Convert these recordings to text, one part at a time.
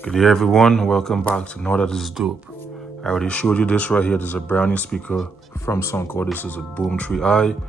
Good day everyone, welcome back to Know That Is Dope. I already showed you this right here. This is a brand new speaker from Soundcore. This is a Boom3i.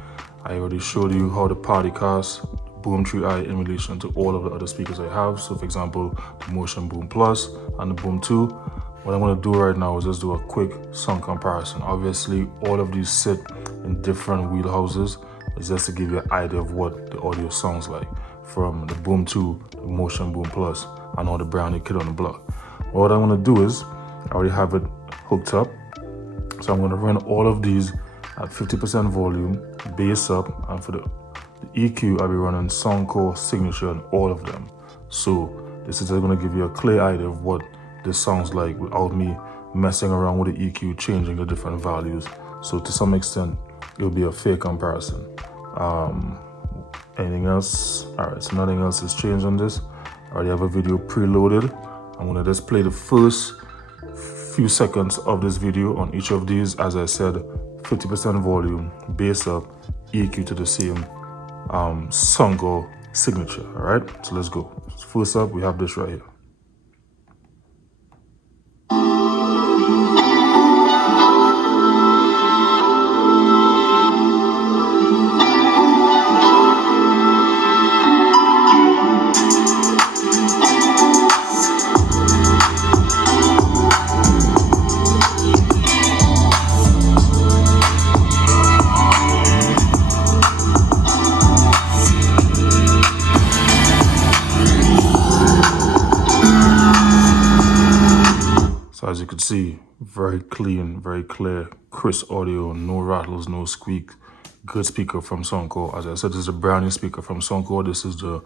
I already showed you how the party cast Boom3i in relation to all of the other speakers I have. So for example, the Motion Boom Plus and the Boom 2. What I'm going to do right now is just do a quick sound comparison. Obviously, all of these sit in different wheelhouses. It's just to give you an idea of what the audio sounds like from the Boom 2, the Motion Boom Plus, and all the brand new kid on the block. What I'm going to do is, I already have it hooked up. So I'm going to run all of these at 50% volume, bass up, and for the EQ, I'll be running Soundcore Signature on all of them. So this is going to give you a clear idea of what this sounds like without me messing around with the EQ, changing the different values. So to some extent, it'll be a fair comparison. Anything else? All right, so nothing else has changed on this. I already have a video preloaded. I'm gonna just play the first few seconds of this video on each of these. As I said, 50% volume, bass up, EQ to the same Soundcore Signature. All right, so let's go. First up, we have this right here. So as you can see, very clean, very clear, crisp audio, no rattles, no squeak. Good speaker from Soundcore. As I said, this is a brand new speaker from Soundcore. This is the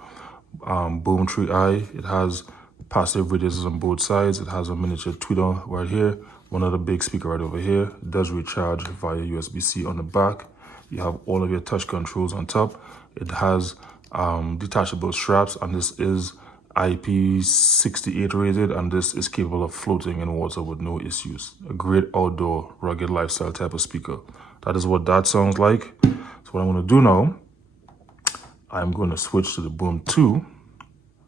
Boom3i. It has passive radiators on both sides. It has a miniature tweeter right here. One other big speaker right over here. It does recharge via USB-C on the back. You have all of your touch controls on top. It has detachable straps, and this is IP68 rated, and this is capable of floating in water with no issues. A great outdoor, rugged lifestyle type of speaker. That is what that sounds like. So what I'm going to do now, I'm going to switch to the Boom 2.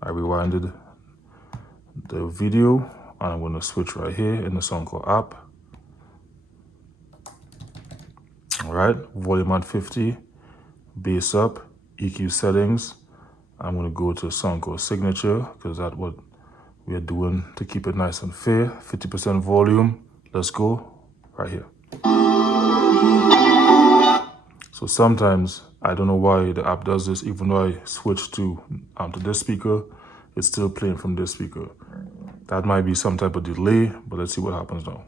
I rewinded the video, and I'm going to switch right here in the Soundcore app. All right, volume at 50, bass up, EQ settings. I'm going to go to Soundcore Signature because that's what we are doing to keep it nice and fair. 50% volume. Let's go right here. So sometimes I don't know why the app does this. Even though I switch to this speaker, it's still playing from this speaker. That might be some type of delay, but let's see what happens now.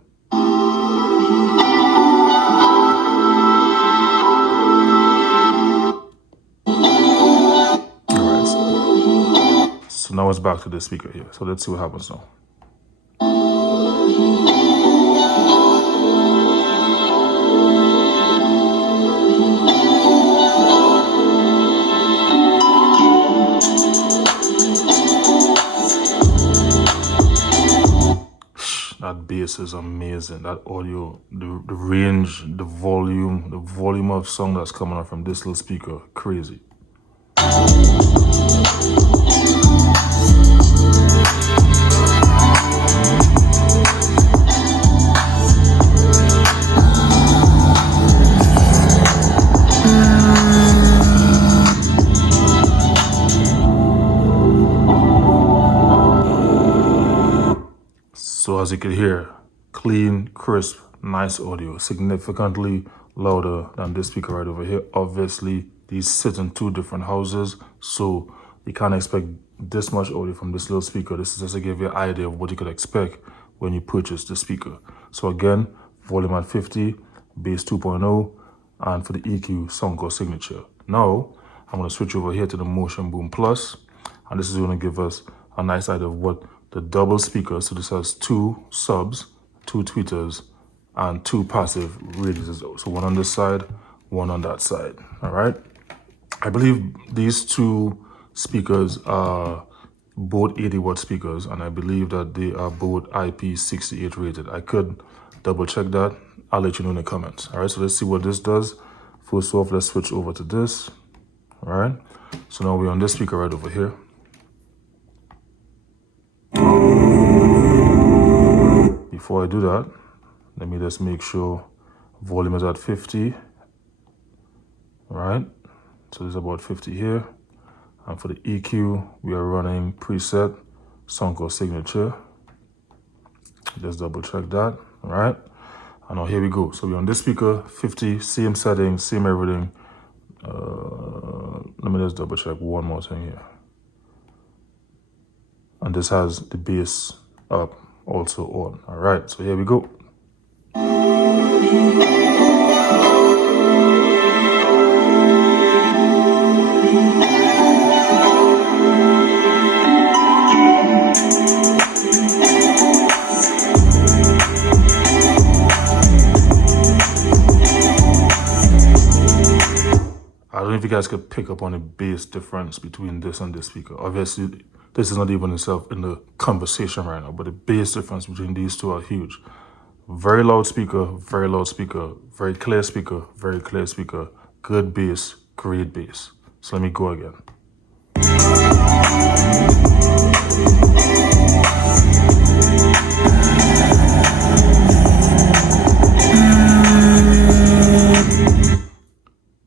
So now it's back to this speaker here. So let's see what happens now. That bass is amazing. That audio, the range, the volume of song that's coming out from this little speaker, crazy. So as you can hear, clean, crisp, nice audio, significantly louder than this speaker right over here. Obviously, these sit in two different houses, so you can't expect this much audio from this little speaker. This is just to give you an idea of what you could expect when you purchase the speaker. So again, volume at 50, bass 2.0, and for the EQ, Soundcore Signature. Now, I'm going to switch over here to the Motion Boom Plus, and this is going to give us a nice idea of what the double speaker. So this has two subs, two tweeters, and two passive radiators. So one on this side, one on that side. All right. I believe these two speakers are both 80-watt speakers, and I believe that they are both IP68 rated. I could double check that. I'll let you know in the comments. All right. So let's see what this does. First off, let's switch over to this. All right. So now we're on this speaker right over here. before I do that, let me just make sure volume is at 50, right? So there's about 50 here. And for the EQ, we are running preset Soundcore signature. Just double check that, all right? And now here we go. So we're on this speaker, 50, same settings, same everything. Let me just double check one more thing here. And this has the bass up also on. All right, so here we go. I don't know if you guys could pick up on the bass difference between this and this speaker. Obviously, this is not even itself in the conversation right now, but the bass difference between these two are huge. Very loud speaker, very loud speaker, very clear speaker, very clear speaker, good bass, great bass. So let me go again.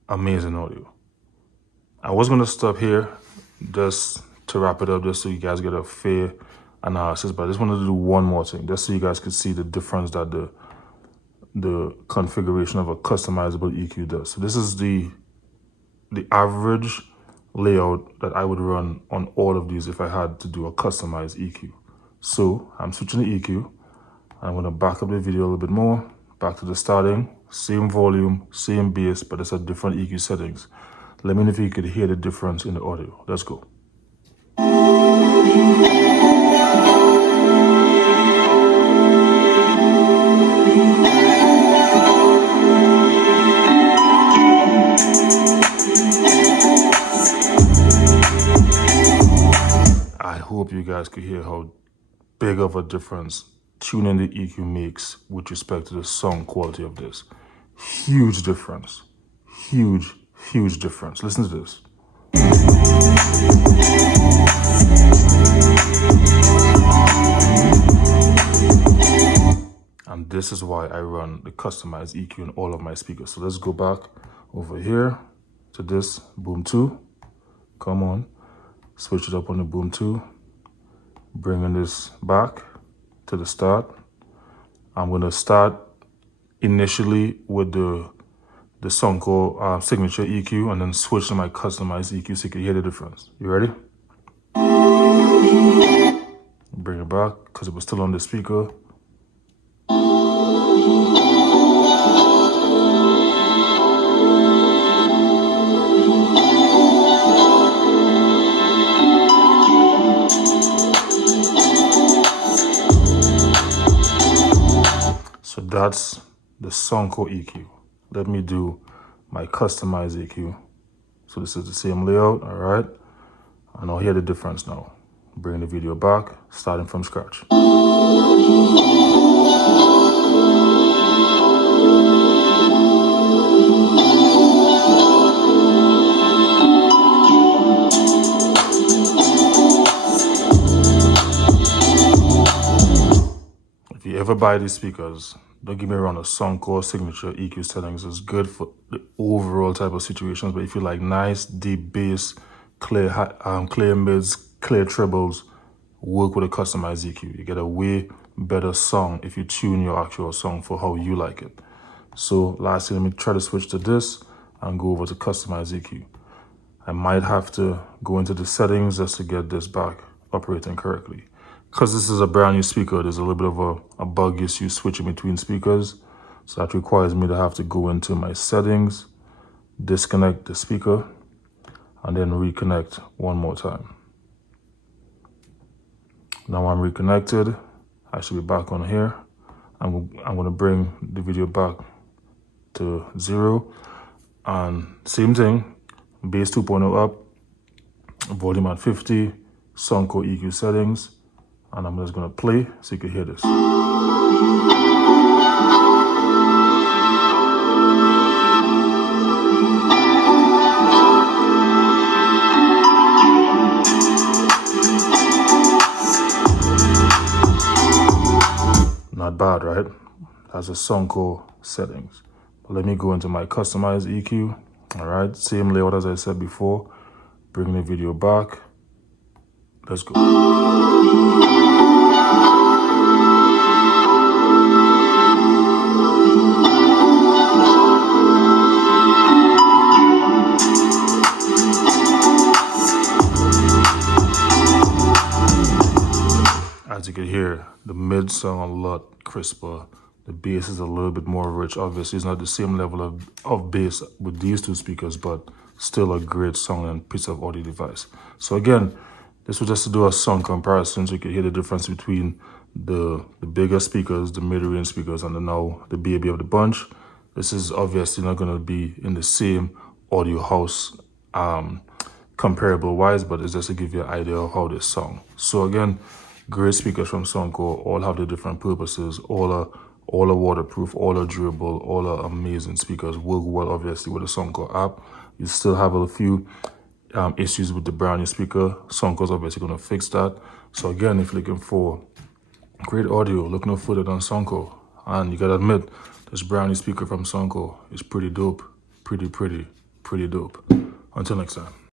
Amazing audio. I was going to stop here just to wrap it up, just so you guys get a fair analysis, but I just wanted to do one more thing, just so you guys could see the difference that the configuration of a customizable EQ does. So this is the average layout that I would run on all of these if I had to do a customized EQ. So I'm switching the EQ. I'm going to back up the video a little bit more, back to the starting, same volume, same bass, but it's at different EQ settings. Let me know if you could hear the difference in the audio. Let's go. I hope you guys could hear how big of a difference tuning the EQ makes with respect to the sound quality of this. Huge difference. Huge, huge difference. Listen to this. And this is why I run the customized EQ in all of my speakers. So let's go back over here to this Boom 2. Come on. Switch it up on the Boom 2. Bringing this back to the start. I'm going to start initially with the Soundcore signature EQ and then switch to my customized EQ so you can hear the difference. You ready? Bring it back because it was still on the speaker. So that's the Soundcore EQ. Let me do my customized EQ. So this is the same layout, all right? And I'll hear the difference now. Bring the video back, starting from scratch. If you ever buy these speakers, don't get me wrong, a Soundcore signature EQ settings is good for the overall type of situations, but if you like nice, deep bass, clear mids, clear trebles, work with a customized EQ. You get a way better song if you tune your actual song for how you like it. So lastly, let me try to switch to this and go over to customized EQ. I might have to go into the settings just to get this back operating correctly. Because this is a brand new speaker, there's a little bit of a bug issue switching between speakers. So that requires me to have to go into my settings, disconnect the speaker, and then reconnect one more time. Now I'm reconnected. I should be back on here. I'm going to bring the video back to 0. And same thing, bass 2.0 up, volume at 50, Soundcore EQ settings. And I'm just going to play so you can hear this. Not bad, right? That's a Soundcore settings. But let me go into my customized EQ. All right, same layout as I said before. Bring the video back. Let's go. As you can hear, the mids sound a lot crisper. The bass is a little bit more rich. Obviously, it's not the same level of bass with these two speakers, but still a great sounding piece of audio device. So again, this was just to do a sound comparison so you can hear the difference between the bigger speakers, the mid-range speakers, and now the baby of the bunch. This is obviously not going to be in the same audio house comparable wise, but it's just to give you an idea of how they sound. So again, great speakers from Soundcore, all have the different purposes, all are waterproof, all are durable, all are amazing speakers, work well obviously with the Soundcore app. You still have a few issues with the brand new speaker. Soundcore's obviously going to fix that. So again, if you're looking for great audio, look no further than Soundcore. And you gotta admit, this brand new speaker from Soundcore is pretty dope, pretty dope. Until next time.